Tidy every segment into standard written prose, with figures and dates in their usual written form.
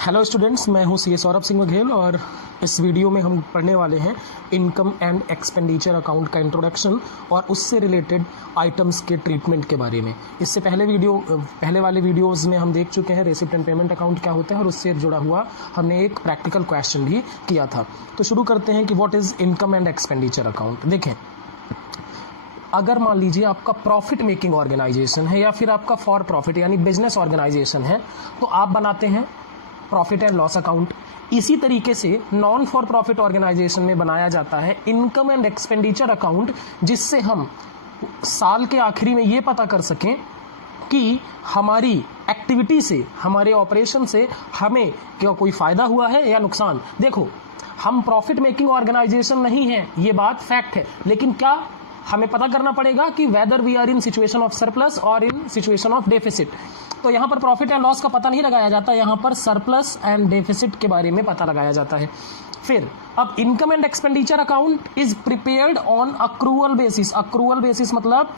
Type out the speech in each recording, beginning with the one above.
Hello students, मैं हूं सी सौरभ सिंह बघेल और इस वीडियो में हम पढ़ने वाले हैं इनकम एंड एक्सपेंडिचर अकाउंट का इंट्रोडक्शन और उससे रिलेटेड आइटम्स के ट्रीटमेंट के बारे में। इससे पहले वाले वीडियोस में हम देख चुके हैं रेसिप्ट एंड पेमेंट अकाउंट क्या होता है और उससे जुड़ा हुआ हमने एक प्रैक्टिकल क्वेश्चन भी किया था। तो शुरू करते हैं कि what is income and expenditure account. देखें, अगर मान लीजिए आपका प्रॉफिट मेकिंग ऑर्गेनाइजेशन है या फिर आपका फॉर प्रॉफिट यानी बिजनेस ऑर्गेनाइजेशन है तो आप बनाते हैं प्रॉफिट एंड लॉस अकाउंट। इसी तरीके से नॉन फॉर प्रॉफिट ऑर्गेनाइजेशन में बनाया जाता है इनकम एंड एक्सपेंडिचर अकाउंट, जिससे हम साल के आखिरी में ये पता कर सकें कि हमारी एक्टिविटी से, हमारे ऑपरेशन से हमें क्या कोई फायदा हुआ है या नुकसान। देखो, हम प्रॉफिट मेकिंग ऑर्गेनाइजेशन नहीं है, ये बात फैक्ट है, लेकिन क्या हमें पता करना पड़ेगा कि whether we are in situation of surplus और इन सिचुएशन ऑफ डेफिसिट। तो यहां पर प्रॉफिट एंड लॉस का पता नहीं लगाया जाता, यहां पर सरप्लस एंड डेफिसिट के बारे में पता लगाया जाता है। फिर अब income and expenditure account is prepared on accrual basis. Accrual basis मतलब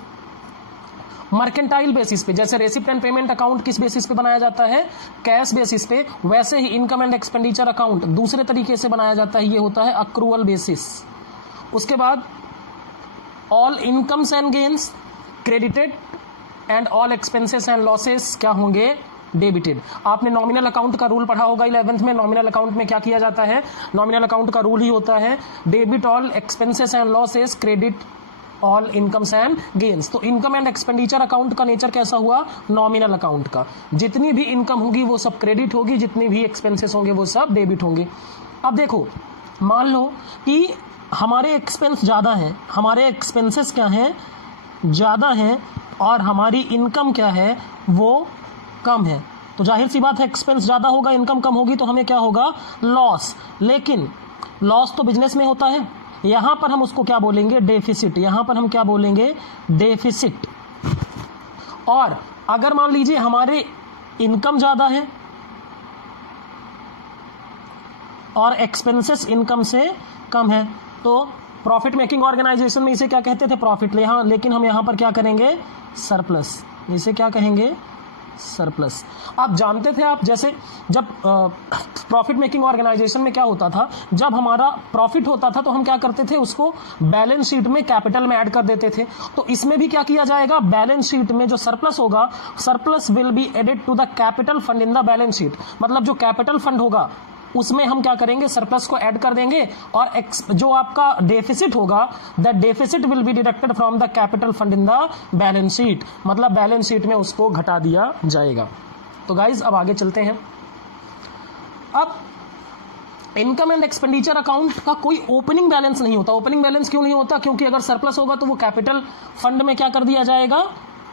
मर्केंटाइल बेसिस पे। जैसे रेसिप्ट एंड पेमेंट अकाउंट किस बेसिस पे बनाया जाता है? कैश बेसिस पे। वैसे ही इनकम एंड एक्सपेंडिचर अकाउंट दूसरे तरीके से बनाया जाता है, ये होता है अक्रूअल बेसिस। उसके बाद all incomes and gains credited and all expenses and losses क्या होंगे? डेबिटेड। आपने नॉमिनल अकाउंट का रूल पढ़ा होगा 11th में। नॉमिनल अकाउंट में क्या किया जाता है? नॉमिनल अकाउंट का रूल ही होता है debit all expenses and losses, credit all incomes and gains. तो इनकम एंड एक्सपेंडिचर अकाउंट का नेचर कैसा हुआ? नॉमिनल अकाउंट का। जितनी भी इनकम होगी वो सब क्रेडिट होगी, जितनी भी एक्सपेंसेस होंगे वो सब डेबिट होंगे। अब देखो, मान लो कि हमारे एक्सपेंस ज़्यादा हैं, हमारे एक्सपेंसेस क्या हैं? ज़्यादा हैं, और हमारी इनकम क्या है? वो कम है। तो जाहिर सी बात है एक्सपेंस ज़्यादा होगा, इनकम कम होगी, तो हमें क्या होगा? लॉस। लेकिन लॉस तो बिजनेस में होता है, यहाँ पर हम उसको क्या बोलेंगे? डेफिसिट। यहाँ पर हम क्या बोलेंगे? डेफिसिट। और अगर मान लीजिए हमारे इनकम ज़्यादा है और एक्सपेंसेस इनकम से कम है, तो प्रॉफिट मेकिंग ऑर्गेनाइजेशन में इसे क्या कहते थे? प्रॉफिट। लेकिन हम यहाँ पर क्या करेंगे? सरप्लस। इसे क्या कहेंगे? सरप्लस। आप जानते थे, आप जैसे जब प्रॉफिट मेकिंग ऑर्गेनाइजेशन में क्या होता था, जब हमारा प्रॉफिट होता था तो हम क्या करते थे? उसको बैलेंस शीट में कैपिटल में ऐड कर देते थे। तो इसमें भी क्या किया जाएगा? बैलेंस शीट में जो सरप्लस होगा, surplus will be added to the capital fund in the balance sheet. मतलब जो कैपिटल फंड होगा उसमें हम क्या करेंगे? सरप्लस को ऐड कर देंगे, और जो आपका डेफिसिट होगा, that deficit will be deducted from the capital fund in the balance sheet. मतलब बैलेंस शीट में उसको घटा दिया जाएगा। तो गाइज अब आगे चलते हैं। अब इनकम एंड एक्सपेंडिचर अकाउंट का कोई ओपनिंग बैलेंस नहीं होता। ओपनिंग बैलेंस क्यों नहीं होता? क्योंकि अगर सरप्लस होगा तो वो कैपिटल फंड में क्या कर दिया जाएगा?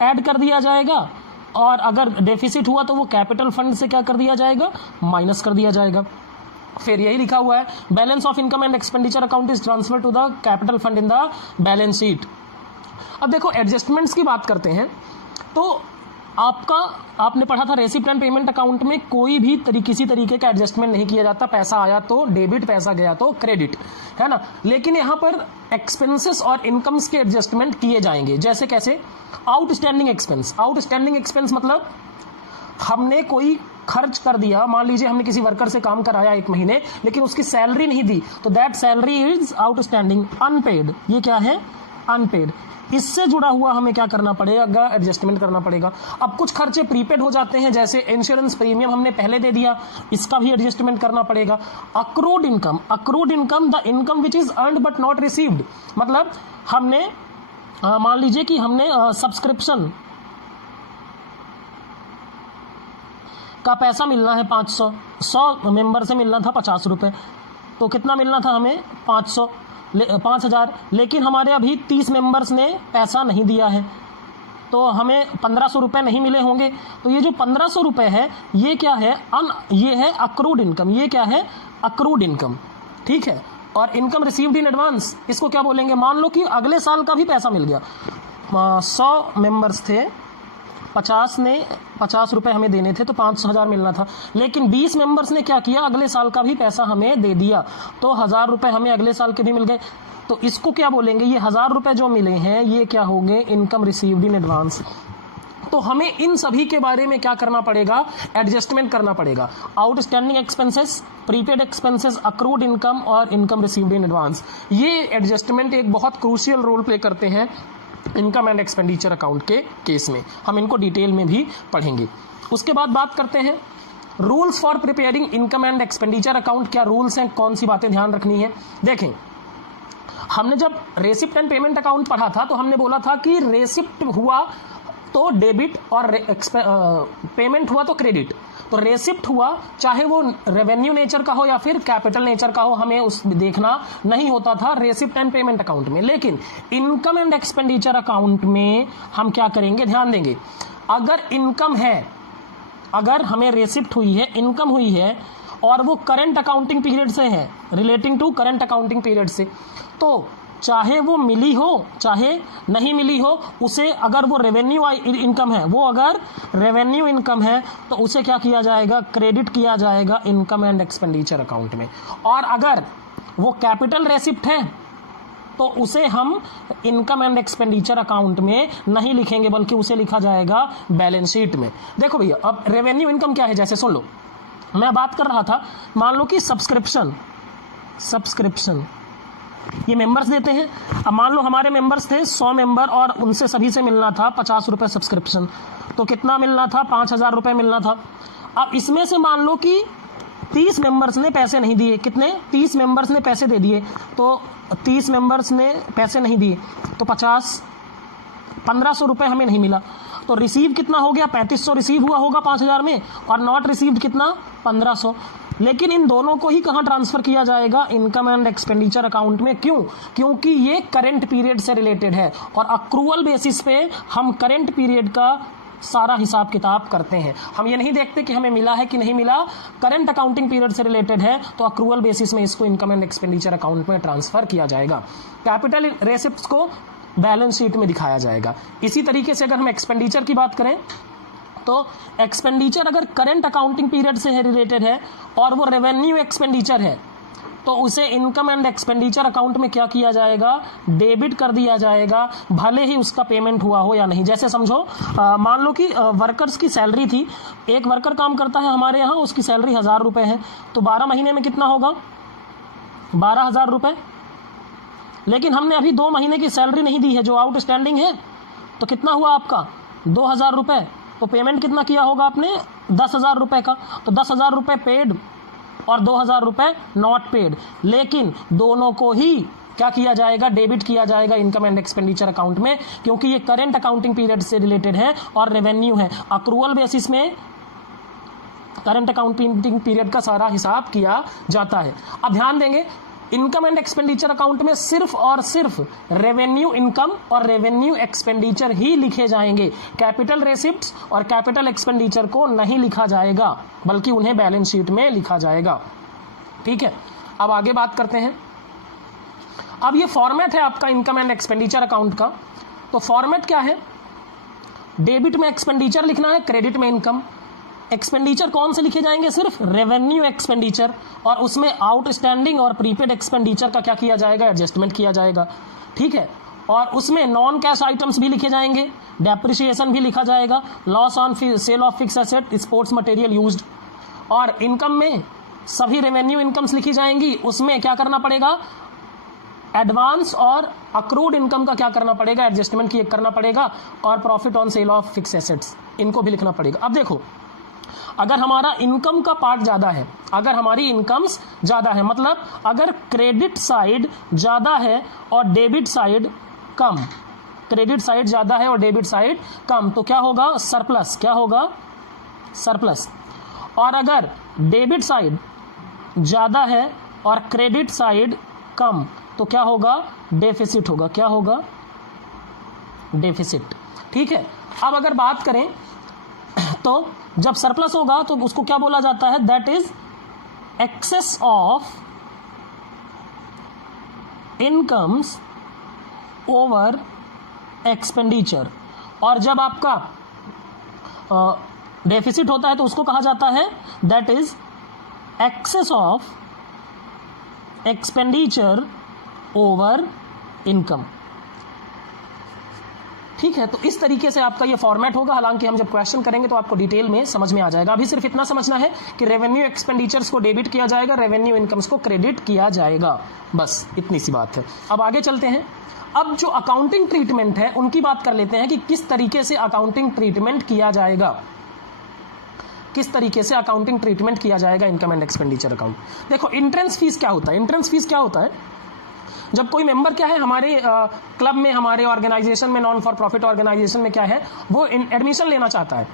ऐड कर दिया जाएगा, और अगर डेफिसिट हुआ तो वो कैपिटल फंड से क्या कर दिया जाएगा? माइनस कर दिया जाएगा। फिर यही लिखा हुआ है, balance of income and expenditure account is transfer to the capital fund in the balance sheet. अब देखो, एडजस्टमेंट्स की बात करते हैं। तो आपने पढ़ा था रेसिप्ट एंड पेमेंट अकाउंट में कोई भी किसी तरीके का एडजस्टमेंट नहीं किया जाता। पैसा आया तो डेबिट, पैसा गया तो क्रेडिट, है ना। लेकिन यहाँ पर एक्सपेंसेस और इनकम्स के एडजस्टमेंट किए जाएंगे। जैसे कैसे? Outstanding expense. आउटस्टैंडिंग एक्सपेंस मतलब हमने कोई खर्च कर दिया, मान लीजिए हमने किसी वर्कर से काम कराया 1 महीने, लेकिन उसकी सैलरी नहीं दी, तो that salary is outstanding. Unpaid, ये क्या है? अनपेड। इससे जुड़ा हुआ हमें क्या करना पड़ेगा? एडजस्टमेंट करना पड़ेगा। अब कुछ खर्चे प्रीपेड हो जाते हैं, जैसे इंश्योरेंस प्रीमियम हमने पहले दे दिया, इसका भी एडजस्टमेंट करना पड़ेगा। Accrued income. Accrued income the income which is earned but not received. मतलब हमने मान लीजिए कि हमने सब्सक्रिप्शन का पैसा मिलना है 500, 100 मेंबर से मिलना था 50 रुपये, तो कितना मिलना था हमें? 5,000। लेकिन हमारे अभी 30 मेंबर्स ने पैसा नहीं दिया है, तो हमें 1,500 रुपये नहीं मिले होंगे। तो ये जो 1,500 रुपये है, ये क्या है? ये है अक्रूड इनकम। ये क्या है? Accrued income. ठीक है। और इनकम रिसीव्ड इन एडवांस, इसको क्या बोलेंगे? मान लो कि अगले साल का भी पैसा मिल गया, 100 मेंबर्स थे, 50 रुपए हमें देने थे, तो 5,000 मिलना था। लेकिन 20 मेंबर्स ने क्या किया? अगले साल का भी पैसा हमें दे दिया, तो 1,000 रुपए हमें अगले साल के भी मिल गए। तो इसको क्या बोलेंगे? ये 1,000 रुपए जो मिले हैं, ये क्या होंगे? Income received in advance. तो हमें इन सभी के बारे में क्या करना पड़ेगा, एडजस्टमेंट करना पड़ेगा। Outstanding expenses, prepaid expenses, accrued income और इनकम रिसीव्ड इन एडवांस, ये एडजस्टमेंट एक बहुत क्रूशियल रोल प्ले करते हैं इनकम एंड एक्सपेंडिचर अकाउंट के केस में। हम इनको डिटेल में भी पढ़ेंगे। उसके बाद बात करते हैं rules for preparing income and expenditure account. क्या रूल्स हैं, कौन सी बातें ध्यान रखनी है। देखें, हमने जब रेसिप्ट एंड पेमेंट अकाउंट पढ़ा था तो हमने बोला था कि रेसिप्ट हुआ तो डेबिट और पेमेंट हुआ तो क्रेडिट। तो रेसिप्ट हुआ चाहे वो रेवेन्यू नेचर का हो या फिर कैपिटल नेचर का हो, हमें उस देखना नहीं होता था रेसिप्ट एंड पेमेंट अकाउंट में। लेकिन इनकम एंड एक्सपेंडिचर अकाउंट में हम क्या करेंगे, ध्यान देंगे। अगर इनकम है, अगर हमें रेसिप्ट हुई है, इनकम हुई है और वो करंट अकाउंटिंग पीरियड से है, relating to current accounting period से, तो चाहे वो मिली हो चाहे नहीं मिली हो, उसे अगर वो रेवेन्यू इनकम है, वो अगर रेवेन्यू इनकम है तो उसे क्या किया जाएगा, क्रेडिट किया जाएगा इनकम एंड एक्सपेंडिचर अकाउंट में। और अगर वो कैपिटल रेसिप्ट है तो उसे हम इनकम एंड एक्सपेंडिचर अकाउंट में नहीं लिखेंगे, बल्कि उसे लिखा जाएगा बैलेंस शीट में। देखो भैया, अब रेवेन्यू इनकम क्या है, जैसे सुन लो, मैं बात कर रहा था, मान लो कि सब्सक्रिप्शन ये मेंबर्स देते हैं। अब मान लो हमारे मेंबर्स थे 100 मेंबर और उनसे सभी से मिलना था 50 रुपए सब्सक्रिप्शन, तो कितना मिलना था, 5,000 रुपए मिलना था। अब इसमें से मान लो कि 30 मेंबर्स ने पैसे नहीं दिए, कितने, 30 मेंबर्स ने पैसे दे दिए, तो 30 मेंबर्स ने पैसे नहीं दिए तो 1500 रुपए हमें नहीं मिला। तो रिसीव कितना हो गया, 3500 रिसीव हुआ होगा 5000 में, और नॉट रिसीव्ड कितना, 1500। लेकिन इन दोनों को ही कहां ट्रांसफर किया जाएगा, इनकम एंड एक्सपेंडिचर अकाउंट में। क्यों, क्योंकि ये करंट पीरियड से रिलेटेड है और अक्रूवल बेसिस पे हम करंट पीरियड का सारा हिसाब किताब करते हैं। हम ये नहीं देखते कि हमें मिला है कि नहीं मिला, करंट अकाउंटिंग पीरियड से रिलेटेड है तो अक्रूवल बेसिस में इसको इनकम एंड एक्सपेंडिचर अकाउंट में ट्रांसफर किया जाएगा। कैपिटल रेसिप्ट्स को बैलेंस शीट में दिखाया जाएगा। इसी तरीके से अगर हम एक्सपेंडिचर की बात करें तो एक्सपेंडिचर अगर करंट अकाउंटिंग पीरियड से रिलेटेड है और वो रेवेन्यू एक्सपेंडिचर है तो उसे इनकम एंड एक्सपेंडिचर अकाउंट में क्या किया जाएगा, डेबिट कर दिया जाएगा, भले ही उसका पेमेंट हुआ हो या नहीं। जैसे समझो, मान लो कि वर्कर्स की सैलरी थी, एक वर्कर काम करता है हमारे यहाँ, उसकी सैलरी 1000 रुपए है, तो 12 महीने में कितना होगा, 12,000 रुपए। लेकिन हमने अभी 2 महीने की सैलरी नहीं दी है जो आउटस्टैंडिंग है, तो कितना हुआ आपका, 2000 रुपए। तो पेमेंट कितना किया होगा आपने, 10,000 रुपए का। तो 10,000 रुपए पेड और 2,000 रुपए नॉट पेड, लेकिन दोनों को ही क्या किया जाएगा, डेबिट किया जाएगा इनकम एंड एक्सपेंडिचर अकाउंट में, क्योंकि ये करंट अकाउंटिंग पीरियड से रिलेटेड है और रेवेन्यू है। अक्रूवल बेसिस में करंट अकाउंटिंग पीरियड का सारा हिसाब किया जाता है। अब ध्यान देंगे, इनकम एंड एक्सपेंडिचर अकाउंट में सिर्फ और सिर्फ रेवेन्यू इनकम और रेवेन्यू एक्सपेंडिचर ही लिखे जाएंगे। कैपिटल रेसिप्ट्स और कैपिटल एक्सपेंडिचर को नहीं लिखा जाएगा, बल्कि उन्हें बैलेंस शीट में लिखा जाएगा। ठीक है, अब आगे बात करते हैं। अब ये फॉर्मेट है आपका इनकम एंड एक्सपेंडिचर अकाउंट का। तो फॉर्मेट क्या है, डेबिट में एक्सपेंडिचर लिखना है, क्रेडिट में इनकम। एक्सपेंडिचर कौन से लिखे जाएंगे, सिर्फ रेवेन्यू एक्सपेंडिचर, और उसमें आउटस्टैंडिंग और प्रीपेड एक्सपेंडिचर का क्या किया जाएगा, एडजस्टमेंट किया जाएगा। ठीक है, और उसमें नॉन कैश आइटम्स भी लिखे जाएंगे, डेप्रिसिएशन भी लिखा जाएगा, loss on sale of fix asset, sports material used. और इनकम में सभी रेवेन्यू इनकम्स लिखी जाएंगी, उसमें क्या करना पड़ेगा, एडवांस और अक्रूड इनकम का क्या करना पड़ेगा, एडजस्टमेंट करना पड़ेगा, और profit on sale of fix assets, इनको भी लिखना पड़ेगा। अब देखो, अगर हमारा इनकम का पार्ट ज्यादा है, अगर हमारी इनकम्स ज्यादा है, मतलब अगर क्रेडिट साइड ज्यादा है और डेबिट साइड कम, क्रेडिट साइड ज्यादा है और डेबिट साइड कम, तो क्या होगा, सरप्लस। क्या होगा, सरप्लस। और अगर डेबिट साइड ज्यादा है और क्रेडिट साइड कम, तो क्या होगा, डेफिसिट होगा। क्या होगा, डेफिसिट। ठीक है, अब अगर बात करें तो जब सरप्लस होगा तो उसको क्या बोला जाता है, that is excess of incomes over expenditure. और जब आपका डेफिसिट होता है तो उसको कहा जाता है that is excess of expenditure over income. ठीक है, तो इस तरीके से आपका ये फॉर्मेट होगा। हालांकि हम जब क्वेश्चन करेंगे तो आपको डिटेल में समझ में आ जाएगा। अभी सिर्फ इतना समझना है कि रेवेन्यू एक्सपेंडिचर्स को डेबिट किया जाएगा, रेवेन्यू इनकम्स को क्रेडिट किया जाएगा, बस इतनी सी बात है। अब आगे चलते हैं। अब जो अकाउंटिंग ट्रीटमेंट है उनकी बात कर लेते हैं कि किस तरीके से अकाउंटिंग ट्रीटमेंट किया जाएगा, किस तरीके से अकाउंटिंग ट्रीटमेंट किया जाएगा इनकम एंड एक्सपेंडिचर अकाउंट। देखो, एंट्रेंस फीस क्या होता है? एंट्रेंस फीस क्या होता है? जब कोई मेंबर क्या है हमारे क्लब में, हमारे ऑर्गेनाइजेशन में, नॉन फॉर प्रॉफिट ऑर्गेनाइजेशन में क्या है, वो एडमिशन लेना चाहता है,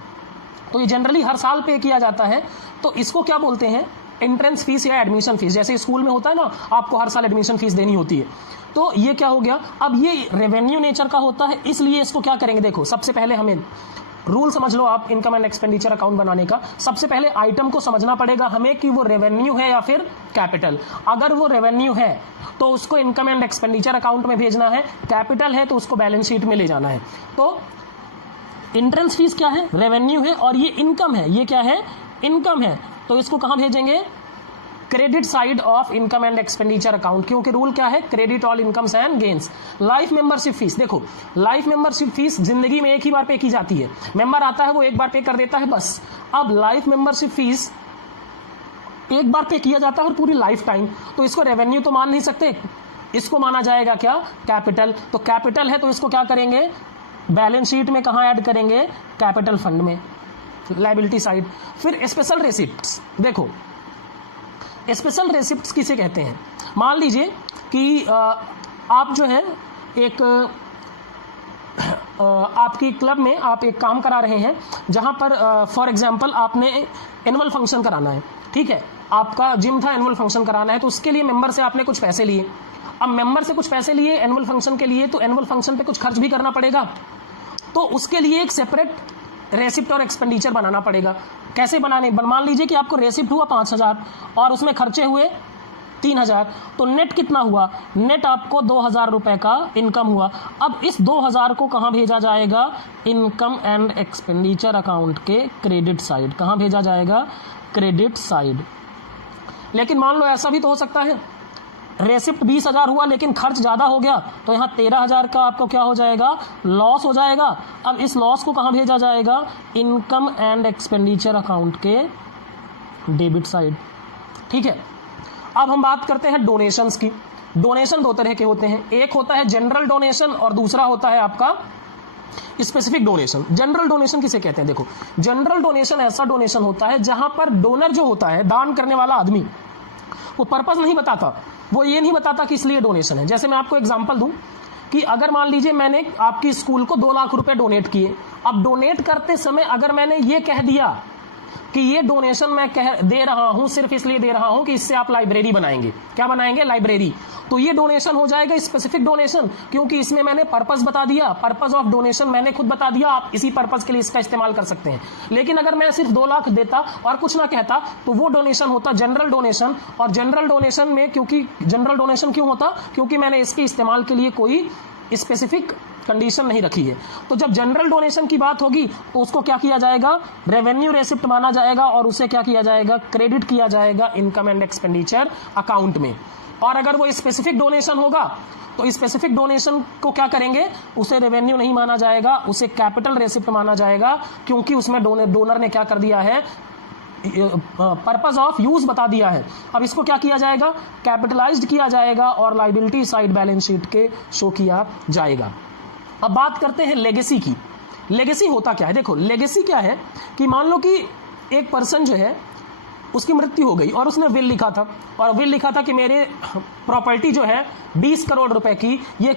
तो ये जनरली हर साल पे किया जाता है। तो इसको क्या बोलते हैं? एंट्रेंस फीस या एडमिशन फीस। जैसे स्कूल में होता है ना, आपको हर साल एडमिशन फीस देनी होती है, तो ये क्या हो गया, अब ये रेवेन्यू नेचर का होता है, इसलिए इसको क्या करेंगे, देखो सबसे पहले हमें रूल समझ लो आप इनकम एंड एक्सपेंडिचर अकाउंट बनाने का। सबसे पहले आइटम को समझना पड़ेगा हमें कि वो रेवेन्यू है या फिर कैपिटल। अगर वो रेवेन्यू है तो उसको इनकम एंड एक्सपेंडिचर अकाउंट में भेजना है, कैपिटल है तो उसको बैलेंस शीट में ले जाना है। तो एंट्रेंस फीस क्या है? रेवेन्यू है, और ये इनकम है, ये क्या है? इनकम है, तो इसको कहां भेजेंगे? Credit side of income and expenditure account, क्योंकि रूल क्या है? Credit all incomes and gains. Life membership fees, देखो लाइफ मेंबरशिप फीस जिंदगी में एक ही बार पे की जाती है, मेंबर आता है वो एक बार पे कर देता है बस। अब लाइफ मेंबरशिप फीस एक बार पे किया जाता है और पूरी लाइफ टाइम, तो इसको रेवेन्यू तो मान नहीं सकते, इसको माना जाएगा क्या? कैपिटल। तो कैपिटल है तो इसको क्या करेंगे? बैलेंस शीट में कहां ऐड करेंगे? कैपिटल फंड में, लायबिलिटी साइड। फिर स्पेशल रेसिप्ट्स, देखो स्पेशल रेसिप्ट्स किसे कहते हैं? मान लीजिए कि आप जो है एक आपकी क्लब में आप एक काम करा रहे हैं जहां पर फॉर एग्जांपल आपने एनुअल फंक्शन कराना है, ठीक है, आपका जिम था, एनुअल फंक्शन कराना है, तो उसके लिए मेंबर से आपने कुछ पैसे लिए। अब मेंबर से कुछ पैसे लिए एनुअल फंक्शन के लिए, तो एनुअल फंक्शन पे कुछ खर्च भी करना पड़ेगा, तो उसके लिए एक सेपरेट रेसिप्ट और एक्सपेंडिचर बनाना पड़ेगा। कैसे बनाने? मान लीजिए कि आपको रेसिप्ट हुआ 5,000 और उसमें खर्चे हुए 3,000, तो नेट कितना हुआ? नेट आपको 2,000 रुपए का इनकम हुआ। अब इस 2,000 को कहां भेजा जाएगा? इनकम एंड एक्सपेंडिचर अकाउंट के क्रेडिट साइड। कहां भेजा जाएगा? Credit side. लेकिन मान लो ऐसा भी तो हो सकता है, रेसिप्ट 20,000 हुआ लेकिन खर्च ज्यादा हो गया, तो यहाँ 13,000 का आपको क्या हो जाएगा? लॉस हो जाएगा। अब इस लॉस को कहां भेजा जाएगा? इनकम एंड एक्सपेंडिचर अकाउंट के डेबिट साइड, ठीक है। अब हम बात करते हैं डोनेशंस की। डोनेशन दो तरह के होते हैं, एक होता है जनरल डोनेशन और दूसरा होता है आपका स्पेसिफिक डोनेशन। जनरल डोनेशन किसे कहते हैं? देखो, जनरल डोनेशन ऐसा डोनेशन होता है जहां पर डोनर जो होता है, दान करने वाला आदमी, वो पर्पस नहीं बताता, वो ये नहीं बताता कि इसलिए डोनेशन है। जैसे मैं आपको एग्जांपल दूं कि अगर मान लीजिए मैंने आपकी स्कूल को 2 लाख रुपए डोनेट किए, अब डोनेट करते समय अगर मैंने ये कह दिया कि ये डोनेशन मैं दे रहा हूं सिर्फ इसलिए दे रहा हूं कि इससे आप लाइब्रेरी बनाएंगे, क्या बनाएंगे? लाइब्रेरी, तो ये डोनेशन हो जाएगा स्पेसिफिक डोनेशन, क्योंकि इसमें मैंने पर्पस बता दिया, पर्पस ऑफ डोनेशन मैंने खुद बता दिया, आप इसी पर्पस के लिए इसका इस्तेमाल कर सकते हैं। लेकिन अगर मैं सिर्फ 2 लाख देता और कुछ ना कहता तो वो डोनेशन होता जनरल डोनेशन। और जनरल डोनेशन में, क्योंकि जनरल डोनेशन क्यों होता? क्योंकि मैंने इसके इस्तेमाल के लिए कोई स्पेसिफिक कंडीशन नहीं रखी है। तो जब जनरल डोनेशन की बात होगी तो उसको क्या किया जाएगा? रेवेन्यू रेसिप्ट माना जाएगा और उसे क्या किया जाएगा? क्रेडिट किया जाएगा इनकम एंड एक्सपेंडिचर अकाउंट में। और अगर वो स्पेसिफिक डोनेशन होगा तो स्पेसिफिक डोनेशन को क्या करेंगे? उसे रेवेन्यू नहीं माना जाएगा, उसे कैपिटल रेसिप्ट माना जाएगा, क्योंकि उसमें डोनर ने क्या कर दिया है? पर्पस ऑफ यूज बता दिया है। अब इसको क्या किया जाएगा? कैपिटलाइज्ड किया जाएगा और लायबिलिटी साइड बैलेंस शीट के शो किया जाएगा। अब बात करते हैं लेगेसी की। लेगेसी होता क्या है? देखो, लेगेसी क्या है कि मान लो कि एक पर्सन जो है उसकी मृत्यु हो गई और उसने विल लिखा था, और विल लिखा था कि मेरे प्रॉपर्टी जो है 20 करोड़ रुपए की, ये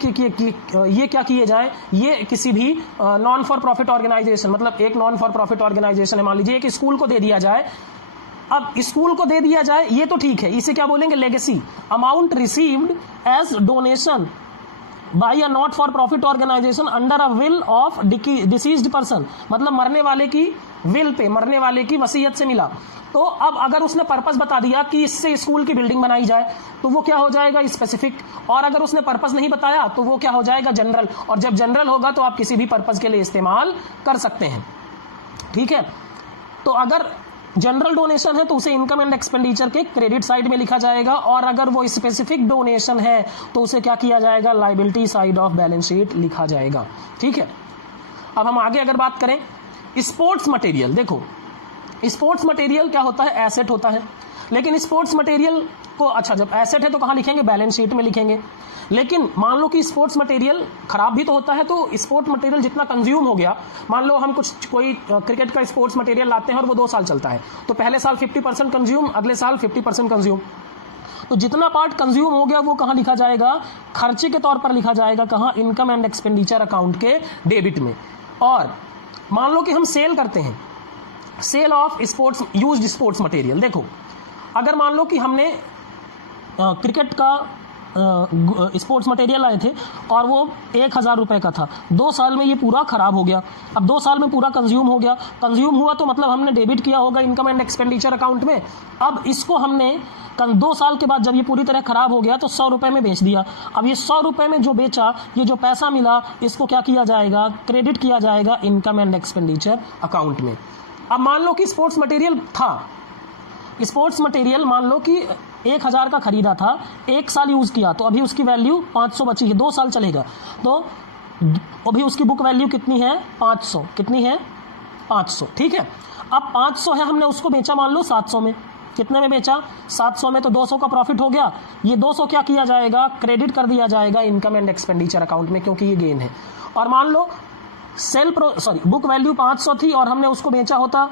क्या किए जाए? ये किसी भी नॉन फॉर प्रॉफिट ऑर्गेनाइजेशन, मतलब एक नॉन फॉर प्रॉफिट ऑर्गेनाइजेशन है, मान लीजिए एक स्कूल को दे दिया जाए। अब स्कूल को दे दिया जाए ये तो ठीक है, इसे क्या बोलेंगे? Legacy. Amount received as donation by a not for profit organisation under a will of deceased person, मतलब मरने वाले की विल पे, मरने वाले की वसीयत से मिला। तो अब अगर उसने पर्पस बता दिया कि इससे स्कूल की बिल्डिंग बनाई जाए तो वो क्या हो जाएगा? स्पेसिफिक। और अगर उसने पर्पस नहीं बताया तो वो क्या हो जाएगा? जनरल। और जब जनरल होगा तो आप किसी भी पर्पस के लिए इस्तेमाल कर सकते हैं, ठीक है। तो अगर जनरल डोनेशन है तो उसे इनकम एंड एक्सपेंडिचर के क्रेडिट साइड में लिखा जाएगा, और अगर वो स्पेसिफिक डोनेशन है तो उसे क्या किया जाएगा? Liability side of balance sheet लिखा जाएगा, ठीक है। अब हम आगे अगर बात करें स्पोर्ट्स मटेरियल, देखो स्पोर्ट्स मटेरियल क्या होता है, एसेट होता है। लेकिन स्पोर्ट्स मटेरियल को, अच्छा जब एसेट है तो कहाँ लिखेंगे, बैलेंस शीट में लिखेंगे। लेकिन मान लो कि स्पोर्ट्स मटेरियल खराब भी तो होता है, तो स्पोर्ट्स मटेरियल जितना कंज्यूम हो गया, मान लो हम कोई क्रिकेट का स्पोर्ट्स मटेरियल लाते हैं और वो 2 साल चलता है, तो पहले साल 50% कंज्यूम, अगले साल 50% कंज्यूम, तो जितना पार्ट कंज्यूम हो गया वो कहाँ लिखा जाएगा, खर्चे के तौर पर लिखा जाएगा, कहाँ, इनकम एंड एक्सपेंडिचर अकाउंट के डेबिट में। और मान लो कि हम सेल करते हैं, sale of sports used sports material. देखो अगर मान लो कि हमने क्रिकेट का स्पोर्ट्स मटेरियल लाए थे और वो 1000 रुपये का था, 2 साल में ये पूरा खराब हो गया। अब 2 साल में पूरा कंज्यूम हो गया, कंज्यूम हुआ तो मतलब हमने डेबिट किया होगा इनकम एंड एक्सपेंडिचर अकाउंट में। अब इसको हमने 2 साल के बाद जब ये पूरी तरह खराब हो गया तो 100 रुपये में बेच दिया। अब ये 100 रुपये में जो बेचा, ये जो पैसा मिला, इसको क्या किया जाएगा, क्रेडिट किया जाएगा इनकम एंड एक्सपेंडिचर अकाउंट में। अब मान लो कि स्पोर्ट्स मटेरियल था, स्पोर्ट्स मटेरियल मान लो कि 1000 का खरीदा था, 1 साल यूज़ किया, तो अभी उसकी वैल्यू 500 बची है, 2 साल चलेगा, तो अभी उसकी बुक वैल्यू कितनी है, 500, कितनी है, 500, ठीक है। अब 500 है, हमने उसको बेचा मान लो 700 में, कितने में बेचा, 700 में, तो 200 का प्रॉफिट हो गया। ये 200 क्या किया जाएगा, क्रेडिट कर दिया जाएगा इनकम एंड एक्सपेंडिचर अकाउंट में, क्योंकि ये गेन है। और मान लो बुक वैल्यू 500 थी और हमने उसको बेचा होता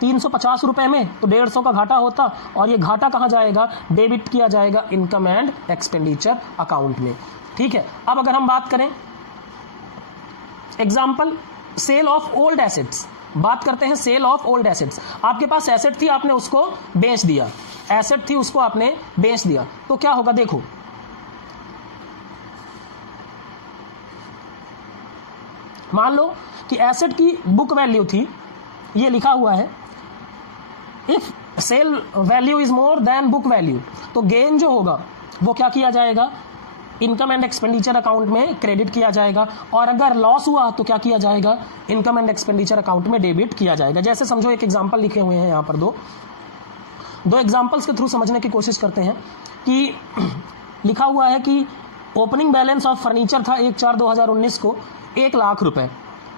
350 रुपये में, तो 150 का घाटा होता, और ये घाटा कहाँ जाएगा, डेबिट किया जाएगा इनकम एंड एक्सपेंडिचर अकाउंट में, ठीक है। अब अगर हम बात करें example sale of old assets, बात करते हैं सेल ऑफ ओल्ड एसेट्स। आपके पास एसेट थी, आपने उसको बेच दिया, एसेट थी उसको आपने बेच दिया, तो क्या होगा, देखो मान लो कि एसेट की बुक वैल्यू थी, ये लिखा हुआ है if sale value is more than book value, तो गेन जो होगा वो क्या किया जाएगा, इनकम एंड एक्सपेंडिचर अकाउंट में क्रेडिट किया जाएगा। और अगर लॉस हुआ तो क्या किया जाएगा, इनकम एंड एक्सपेंडिचर अकाउंट में डेबिट किया जाएगा। जैसे समझो एक एग्जांपल लिखे हुए हैं यहाँ पर, दो एग्जांपल्स के थ्रू समझने की कोशिश करते हैं कि लिखा हुआ है कि ओपनिंग बैलेंस ऑफ फर्नीचर था 1/4/2019 को 1 लाख रुपए,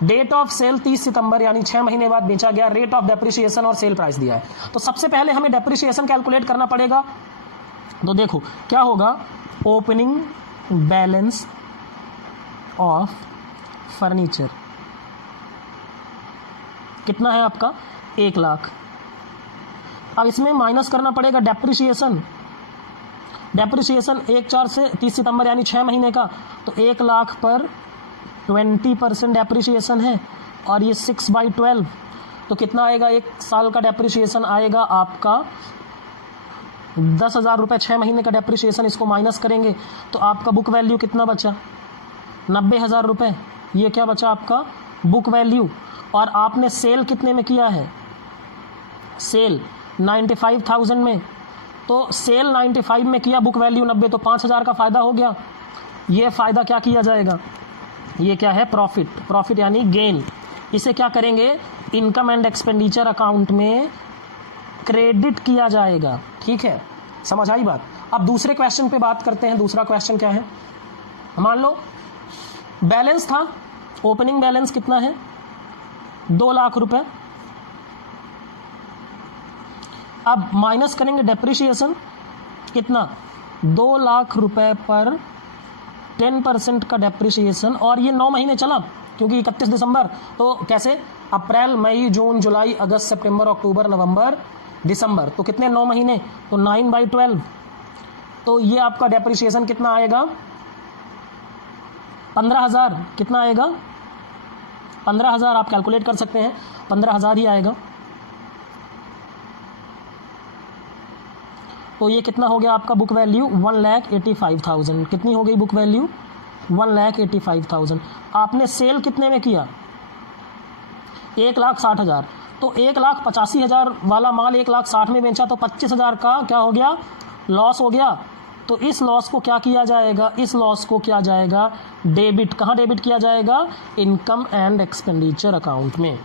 डेट ऑफ सेल 30 सितंबर यानी 6 महीने बाद बेचा गया, रेट ऑफ डेप्रिसिएशन और सेल प्राइस दिया है। तो सबसे पहले हमें डेप्रिसिएशन कैलकुलेट करना पड़ेगा। तो देखो क्या होगा, ओपनिंग बैलेंस ऑफ फर्नीचर कितना है आपका, 1 लाख। अब इसमें माइनस करना पड़ेगा डेप्रिसिएशन, डेप्रिसिएशन 1/4 से 30 सितंबर यानी 6 महीने का, तो 1 लाख पर 20% डेप्रिसिएशन है, और ये 6/12, तो कितना आएगा, 1 साल का डेप्रिसिएशन आएगा आपका 10,000 रुपये, 6 महीने का डेप्रिसिएशन, इसको माइनस करेंगे तो आपका बुक वैल्यू कितना बचा, 90,000 रुपये। ये क्या बचा आपका बुक वैल्यू। और आपने सेल कितने में किया है, सेल 95,000 में, तो सेल 95 में किया, बुक वैल्यू 90, तो 5,000 का फ़ायदा हो गया। ये फ़ायदा क्या किया जाएगा, ये क्या है, प्रॉफिट, प्रॉफिट यानी गेन। इसे क्या करेंगे, इनकम एंड एक्सपेंडिचर अकाउंट में क्रेडिट किया जाएगा, ठीक है, समझ आई बात। अब दूसरे क्वेश्चन पे बात करते हैं। दूसरा क्वेश्चन क्या है, मान लो बैलेंस था, ओपनिंग बैलेंस कितना है, 2 लाख रुपए। अब माइनस करेंगे डेप्रिसिएशन, कितना, 2 लाख रुपए पर 10% का डेप्रिसिएशन, और ये 9 महीने चला क्योंकि 31 दिसंबर, तो कैसे, अप्रैल मई जून जुलाई अगस्त सितंबर अक्टूबर नवंबर दिसंबर, तो कितने, 9 महीने, तो 9/12, तो ये आपका डेप्रिसिएशन कितना आएगा, 15,000, कितना आएगा, 15,000, आप कैलकुलेट कर सकते हैं, 15,000 ही आएगा। तो ये कितना हो गया आपका बुक वैल्यू, 1,85,000, कितनी हो गई बुक वैल्यू, 1,85,000। आपने सेल कितने में किया, 1,60,000, तो 1,85,000 वाला माल 1,60,000 में बेचा, तो 25,000 का क्या हो गया, लॉस हो गया। तो इस लॉस को क्या किया जाएगा, इस लॉस को किया जाएगा डेबिट, कहाँ डेबिट किया जाएगा, इनकम एंड एक्सपेंडिचर अकाउंट में।